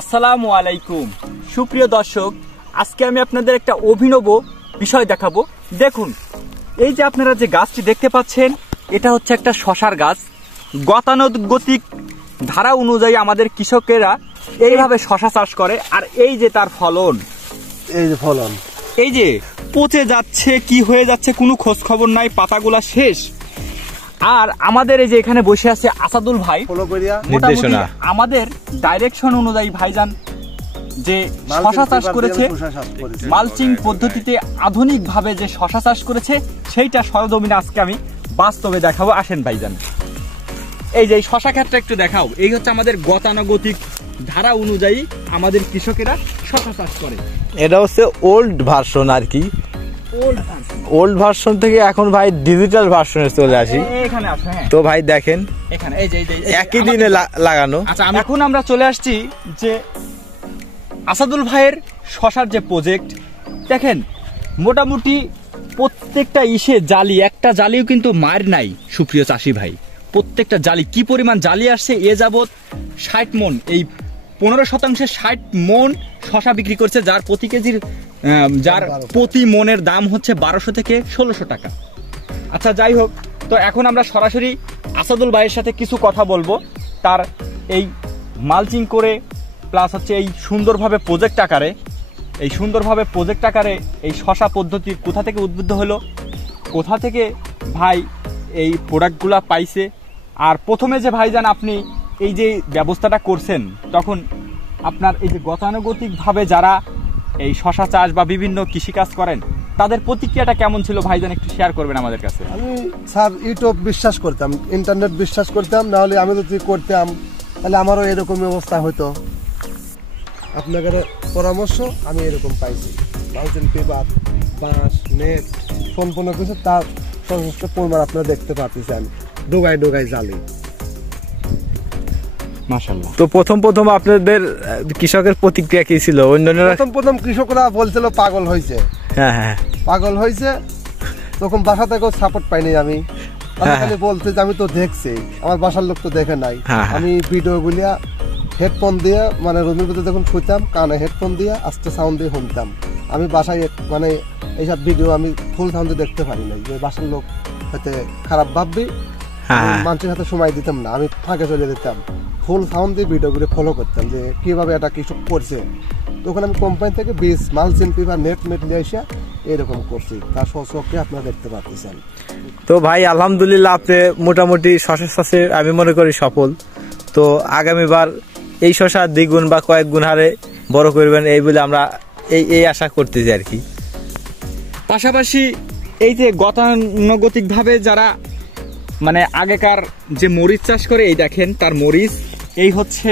আসসালামু আলাইকুম সুপ্রিয় দর্শক, আজকে আমি আপনাদের একটা অভিনব বিষয় দেখাবো। দেখুন, এই যে আপনারা যে গাছটি দেখতে পাচ্ছেন, এটা হচ্ছে একটা শশার গাছ। গতানুগতিক ধারা অনুযায়ী আমাদের কৃষকেরা এইভাবে শশা চাষ করে। আর এই যে তার ফলন, এই যে পচে যাচ্ছে, কি হয়ে যাচ্ছে কোনো খোঁজ খবর নাই, পাতাগুলা শেষ। আর আমাদের এই যে এখানে বসে আছে আসাদুল ভাই, নির্দেশনা আমাদের ডাইরেকশন অনুযায়ী ভাইজান যে শশা চাষ করেছে, মালচিং পদ্ধতিতে আধুনিক ভাবে যে শশা চাষ করেছে, সেইটা সরজমিনে আজকে আমি বাস্তবে দেখাবো। আসেন ভাইজান, এই যে শশা ক্ষেতটা একটু দেখাও। এই হচ্ছে আমাদের গতানুগতিক ধারা অনুযায়ী আমাদের কৃষকেরা শশা চাষ করে। এটা হচ্ছে ওল্ড ভার্সন আর কি, ওল্ড ভার্সন থেকে এখন ভাই ডিজিটাল ভার্সনে চলে আসি। এখানে আছে, হ্যাঁ। তো ভাই দেখেন, এখানে এই যে একই দিনে লাগানো। আচ্ছা, এখন আমরা চলে আসছি যে আসাদুল ভাইয়ের শশার যে প্রজেক্ট। দেখেন, মোটামুটি প্রত্যেকটা জালি, একটা জালিও কিন্তু মার নাই সুপ্রিয় চাষি ভাই। প্রত্যেকটা জালি কি পরিমাণ জালি আসছে, এ যাবৎ 60 মন, এই 15% 60 মন শশা বিক্রি করছে, যার প্রতি কেজির যার প্রতি মনের দাম হচ্ছে 1200 থেকে 1600 টাকা। আচ্ছা, যাই হোক, তো এখন আমরা সরাসরি আসাদুল ভাইয়ের সাথে কিছু কথা বলবো। তার এই মালচিং করে প্লাস হচ্ছে এই সুন্দরভাবে প্রজেক্ট আকারে এই শশা পদ্ধতি কোথা থেকে উদ্বুদ্ধ হলো, কোথা থেকে ভাই এই প্রোডাক্টগুলা পাইছে। আর প্রথমে যে ভাইজান আপনি এই যে ব্যবস্থাটা করছেন, তখন আপনার এই যে গতানুগতিকভাবে যারা এই শশা চাষ বা বিভিন্ন কৃষিকাজ করেন, তাদের প্রতিক্রিয়াটা কেমন ছিল ভাইজান, একটু শেয়ার করবেন আমাদের কাছে। আমি স্যার ইউটিউব বিশ্বাস করতাম, ইন্টারনেট বিশ্বাস করতাম, নাহলে আমি যদি করতাম তাহলে আমারও এরকম অবস্থা হতো। আপনাদের পরামর্শ আমি এরকম পাইছি, মালচিং পেপার, বাঁশ, নেট সম্পূর্ণ কিছু তার যথেষ্ট পরিমাণ আপনারা দেখতে পাচ্ছেন, ডোগায় জালি। মাশাআল্লাহ। তো প্রথম আপনাদের কৃষকের প্রতিক্রিয়া কি ছিল? অন্যরা প্রথম কৃষকরা বলছিল পাগল হয়েছে, হ্যাঁ পাগল হয়েছে। তখন বাসা থেকেও সাপোর্ট পাইনি আমি, খালি বলছে যে আমি তো দেখছি, আমার বাসার লোক তো দেখে নাই। আমি ভিডিও গুলিয়া হেডফোন দিয়ে, মানে রুমের ভিতরে যখন শুইতাম, কানে হেডফোন দিয়ে আস্তে সাউন্ড দিয়ে শুনতাম। আমি বাসায় মানে এইসব ভিডিও আমি ফুল সাউন্ডে দেখতে পারি না, যে বাসার লোক হয়তো খারাপ ভাববি, মানুষের সাথে সময় দিতাম না, আমি ফাঁকে চলে দিতাম। ফুল সাউন্ড দিয়ে ভিডিওগুলো ফলো করতাম যে কিভাবে এটা কৃষক করছে। তখন আমি কোম্পানি থেকে বীজ, মালচিং পেপার, নেট নিয়ে এসে এরকম করছি, তার সচক্ষে আপনারা দেখতে পাচ্ছেন। তো ভাই আলহামদুলিল্লাহ, আপনি মোটামুটি শশা চাষে আমি মনে করি সফল। তো আগামীবার এই শশা দ্বিগুণ বা কয়েক গুণ হারে বড় করবেন, এই বলে আমরা এই আশা করতেছি আর কি। পাশাপাশি এই যে গতানুগতিক ভাবে যারা মানে আগেকার যে মরিচ চাষ করে, এই দেখেন তার মরিচ, এই হচ্ছে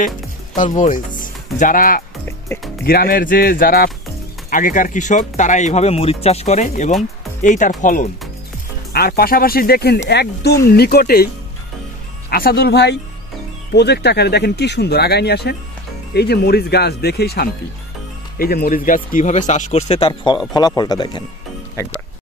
তার মরিচ। যারা গ্রামের যে যারা আগেকার কৃষক, তারা এইভাবে মরিচ চাষ করে এবং এই তার ফলন। আর পাশাপাশি দেখেন একদম নিকটেই আসাদুল ভাই প্রজেক্ট আকারে দেখেন কি সুন্দর আগায় নিয়ে আসেন। এই যে মরিচ গাছ দেখেই শান্তি, এই যে মরিচ গাছ কিভাবে চাষ করছে, তার ফলাফলটা দেখেন একবার।